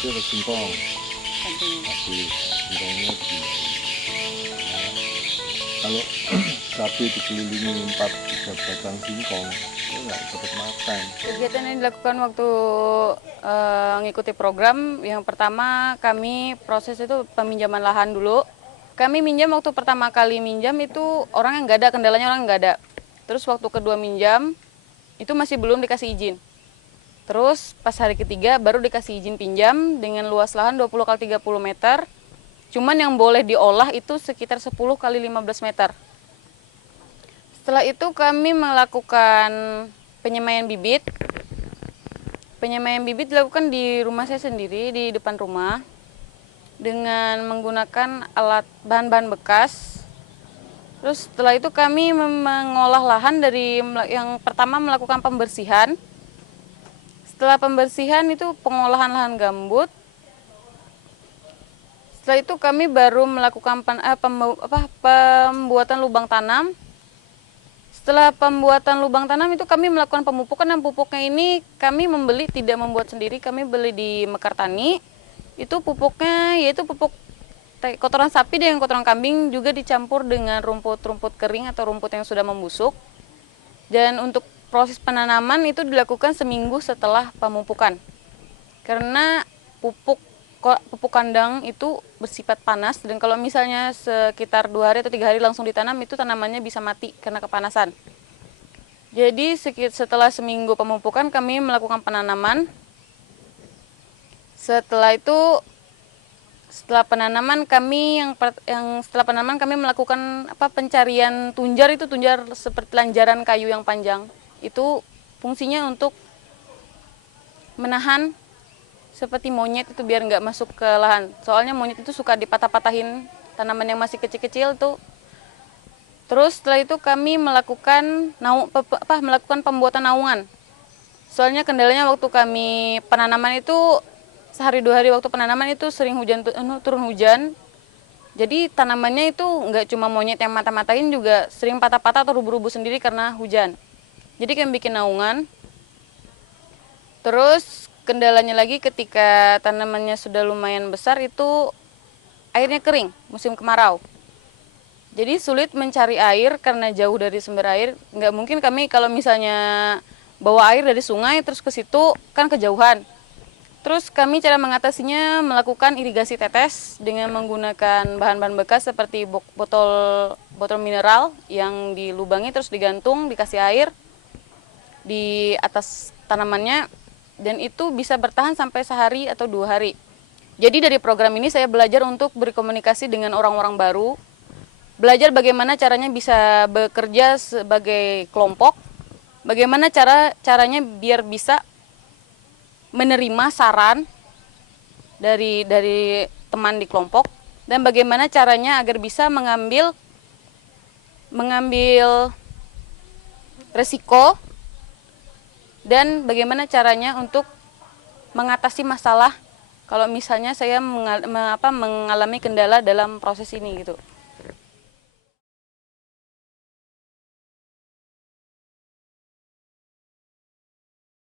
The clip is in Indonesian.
berarti ada singkong. Samping. Sapi, singkongnya begini. Nah, kalau sapi dikelilingi 4 3 batang singkong, itu nggak dapat makan. Kegiatan yang dilakukan waktu mengikuti program, yang pertama kami proses itu peminjaman lahan dulu. Kami minjam waktu pertama kali minjam itu orang yang nggak ada, kendalanya orang nggak ada. Terus waktu kedua minjam, itu masih belum dikasih izin. Terus pas hari ketiga baru dikasih izin pinjam dengan luas lahan 20 kali 30 meter. Cuman yang boleh diolah itu sekitar 10 kali 15 meter. Setelah itu kami melakukan penyemaian bibit. Penyemaian bibit dilakukan di rumah saya sendiri, di depan rumah, dengan menggunakan alat bahan-bahan bekas. Terus setelah itu kami mengolah lahan dari yang pertama melakukan pembersihan. Setelah pembersihan itu pengolahan lahan gambut. Setelah itu kami baru melakukan pembuatan lubang tanam. Setelah pembuatan lubang tanam itu kami melakukan pemupukan, dan pupuknya ini kami membeli, tidak membuat sendiri, kami beli di Mekartani. Itu pupuknya yaitu pupuk kotoran sapi dengan kotoran kambing, juga dicampur dengan rumput-rumput kering atau rumput yang sudah membusuk. Dan untuk proses penanaman itu dilakukan seminggu setelah pemupukan. Karena pupuk kandang itu bersifat panas, dan kalau misalnya sekitar 2 hari atau 3 hari langsung ditanam, itu tanamannya bisa mati karena kepanasan. Jadi setelah seminggu pemupukan kami melakukan penanaman. Setelah penanaman kami melakukan pencarian tunjar. Itu tunjar seperti lanjaran kayu yang panjang. Itu fungsinya untuk menahan seperti monyet itu biar nggak masuk ke lahan. Soalnya monyet itu suka dipatah-patahin tanaman yang masih kecil-kecil tuh. Terus setelah itu kami melakukan pembuatan naungan. Soalnya kendalanya waktu kami penanaman itu sehari 2 hari waktu penanaman itu sering turun hujan. Jadi tanamannya itu nggak cuma monyet yang mata-matain, juga sering patah-patah atau rubuh-rubuh sendiri karena hujan. Jadi kami bikin naungan. Terus kendalanya lagi ketika tanamannya sudah lumayan besar itu airnya kering, musim kemarau. Jadi sulit mencari air karena jauh dari sumber air. Nggak mungkin kami kalau misalnya bawa air dari sungai terus ke situ, kan kejauhan. Terus kami cara mengatasinya melakukan irigasi tetes dengan menggunakan bahan-bahan bekas seperti botol mineral yang dilubangi terus digantung, dikasih air di atas tanamannya, dan itu bisa bertahan sampai sehari atau 2 hari. Jadi dari program ini saya belajar untuk berkomunikasi dengan orang-orang baru, belajar bagaimana caranya bisa bekerja sebagai kelompok, bagaimana caranya biar bisa menerima saran dari teman di kelompok, dan bagaimana caranya agar bisa mengambil resiko, dan bagaimana caranya untuk mengatasi masalah kalau misalnya saya mengalami kendala dalam proses ini gitu.